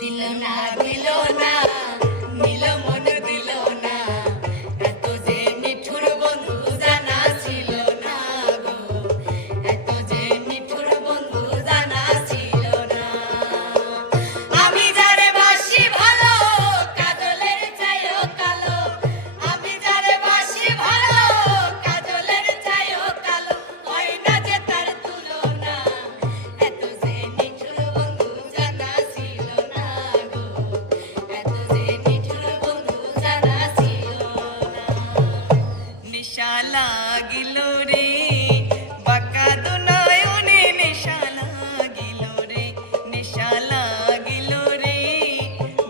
দিল না দিল না নীল মন দিল না এত যে মিঠুর বন্ধু জানা ছিল না গো এত যে মিঠুর বন্ধু জানা ছিল না আমি যারে বাসি ভালো কাজলের চাইও কালো আমি যারে বাসি ভালো কাজলের চাইও কালো হয় না যে তার তুলনা এত যে মিঠুর বন্ধু জানা ছিল না গো এত যে মিঠুর বন্ধু জানা ছিল না নিশা লাগিল রে বাঁকা দুনয়নে নেশা লাগিল রে নেশা লাগিল রে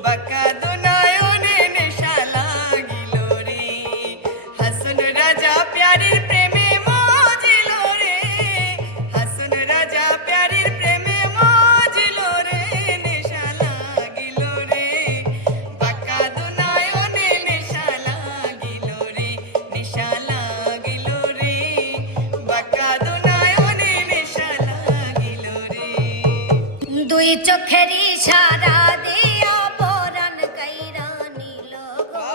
বাঁকা দুনয়নে নেশা লাগিল রে হাসন রাজা প্যারির প্রেমে মজিল রে হাসন রাজা প্যারির প্রেমে মজিল রে নেশা লাগিল রে বাঁকা দুনয়নে নেশা লাগিল রে নেশা লাগিল রে বাঁকা দুনয়নে নেশা লাগিল রে দুই চোখের ইশারা দিয়া পরাণ কাইরা নিল গো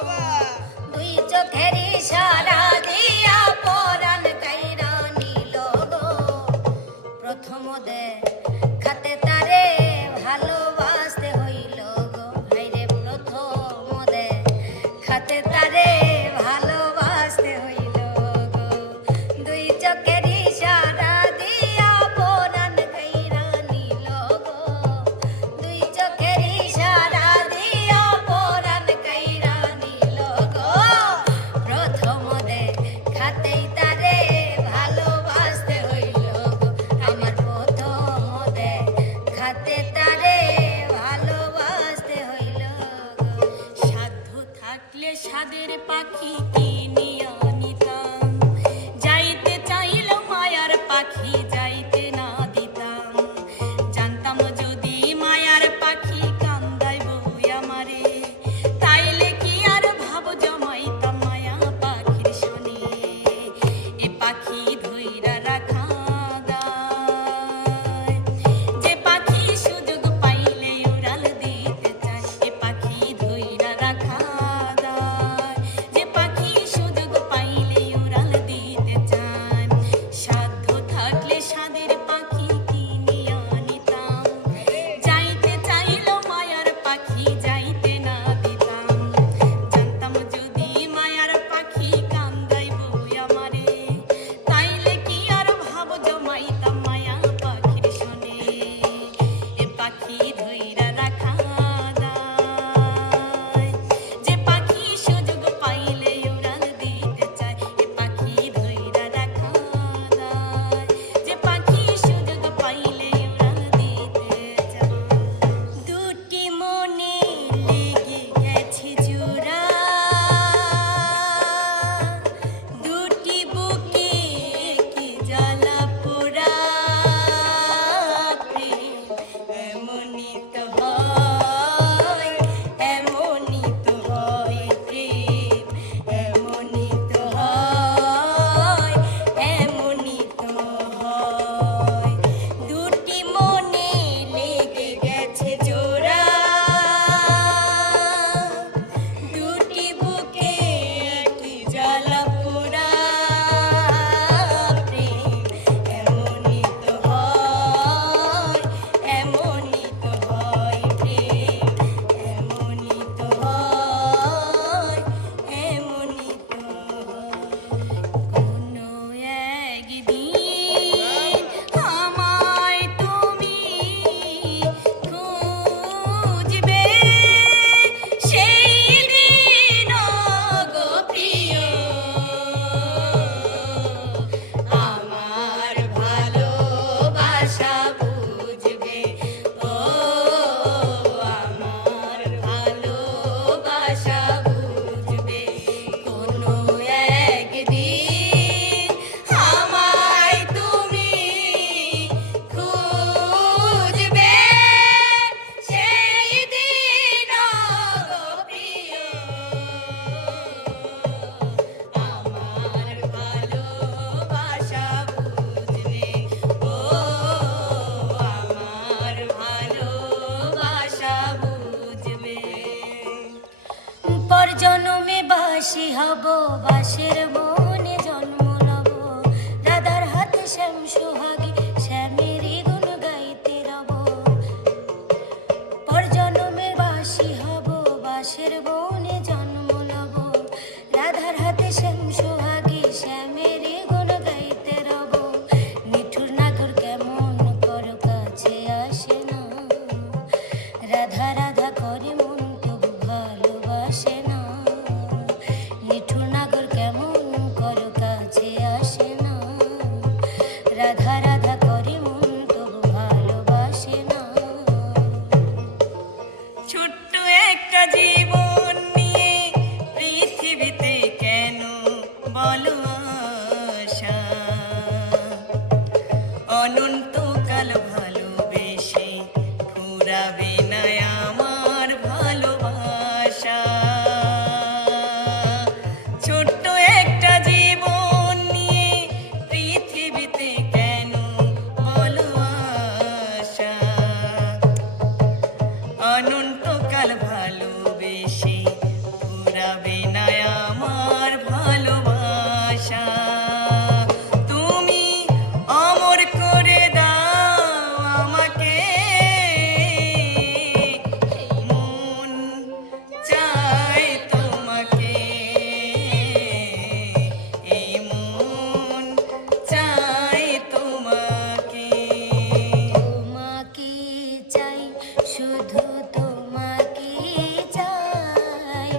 দুই চোখের ইশারা দিয়া পরাণ কাইরা নিল গো প্রথম দেখাতে তারে ভালোবাসতে হইল গো হায়রে প্রথম দেখাতে তারে ভালোবাসতে হইল গো দুই চোখের ইশারা দিয়া পরাণ কাইরা নিল গো দুই চোখের ইশারা দিয়া পরাণ কাইরা নিল গো প্রথম দেখাতেই তারে ভালোবাসতে হইল গো আমার প্রথম দেখাতে তারে ভালোবাসতে হইল গো সাধ্য থাকলে সাদের পাখি কিনিয়া নিতাম যাইতে চাইল মায়ার পাখি যাইতে না দিতাম জানতাম যদি মায়ার পাখি কান্দাইব আমারে তাইলে কি আর ভাব জমাইতাম মায়া পাখির শনি এ পাখি ধইরা রাখা দায় যে পাখি সুযোগ পাইলে উড়াল দিতে চায় এ পাখি ধইরা রাখা দায় যে পাখি জনমে বাসি হব, বাসের বনে জন্ম লব, রাধার হাতে শ্যাম সোহাগী, শ্যামেরই গুণ গাইতে রব। পর জনমে বাসি হব, বাসের বনে জন্ম লব, রাধার হাতে শ্যাম সোহাগী, শ্যামেরই গুণ গাইতে রব। নিঠুর নাগর কেমন কর কাছে আসে না, রাধা রাধা করে মন তবু ভালোবাসে না। নিঠুর নাগর কেমন কর কাছে আসে না, রাধা রাধা করে মন তবু ভালোবাসে না। ছোট্ট একটা জীবন নিয়ে পৃথিবীতে কেন বলো আশা, অনন্তকাল ভালোবেসে ফুরাবে না আমার ভালোবাসা। ছোট্ট একটা জীবন নিয়ে পৃথিবীতে কেন বলো আশা, অনন্তকাল ভালোবেসে ফুরাবে না আমার ভালোবাসা। তুমি অমর করে দাও আমাকে, মন চায় তোমাকে, এই মন চায় তোমাকে। তোমাকে চাই, শুধু তোমাকে চাই,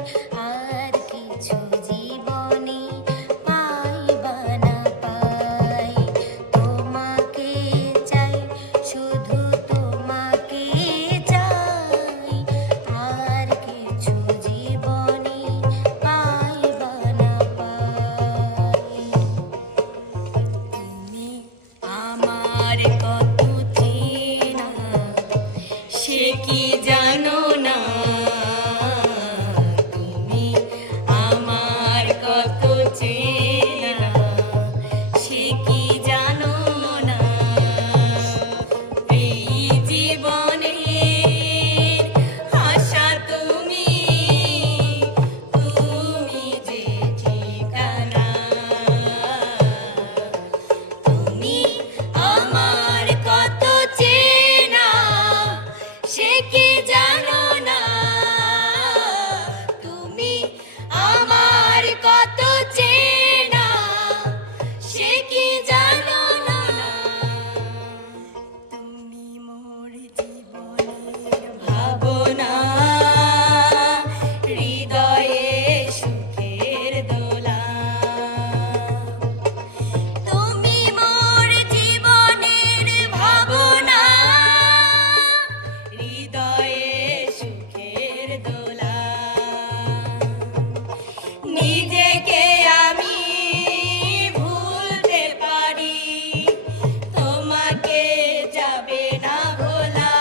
আর কিছু জীবনে পাই বা না পাই। তোমাকে চাই, শুধু তোমাকে চাই, আর কিছু জীবনে পাই বা না পাই। তুমি আমার কত চেনা, সে কি জানো না, তুমি আমার কত চেনা, সে কি জানো না। এই জীবনের আশা তুমি, তুমি যে ঠিকানা। তুমি আমার কত চেনা, সে কি জানো না, তুমি আমার কত চেনা, সে কি জানো না। তুমি মোর জীবনের ভাবনা, হৃদয়ে সুখের দোলা। তুমি মোর জীবনের ভাবনা, হৃদয়ে সুখের দোলা। নিজেকে আমি ভুলতে পারি, তোমাকে যাবে না ভোলা।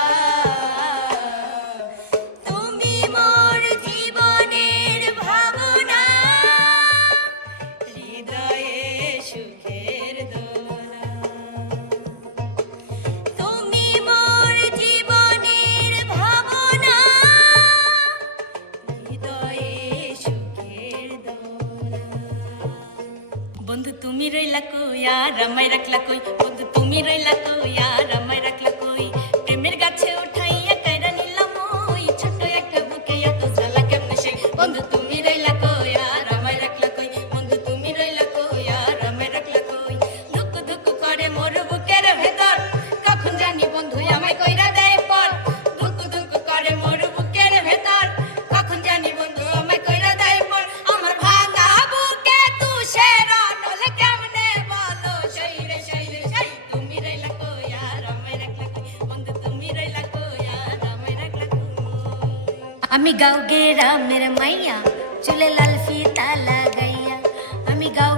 তুমি মোর জীবনের ভাবনা, হৃদয়ে সুখের দোলা। তুমি মোর জীবনের ভাবনা, হৃদয়ে সুখের দোলা। বন্ধু তুমি রইলা কই, আর আমায় রাখলা কই, বন্ধু তুমি রইলা কই, আর আমায় রাখলা কই। প্রেমের গাছে উঠাইয়া কাইরা নিলাম ওই, ছোট একটা বুকে এত জ্বালা কেমনে সে। বন্ধু তুমি রইলা কই, আর আমায় রাখলা কই, বন্ধু তুমি রইলা কই, আর আমায় রাখলা কই। ধুক ধুক করে মোর বুকের ভেতর, কখন জানি বন্ধু আমায় কইরা দেয় পর। ধুক ধুক করে মোর বুকের ভেতর, কখন জানি বন্ধু আমায় কইরা দেয় পর। আমার ভাঙা বুকে তুষের নলে কেমনে বলো, সেই রে সেই রে সেই। তুমি রইলা কই, আর আমায় রাখলা কই, বন্ধু তুমি রইলা কই, আর আমায় রাখলা কই। আমি গাঁও গ্রামের মাইয়া, চুলে লাল ফিতা লাগাইয়া, আমি গাঁও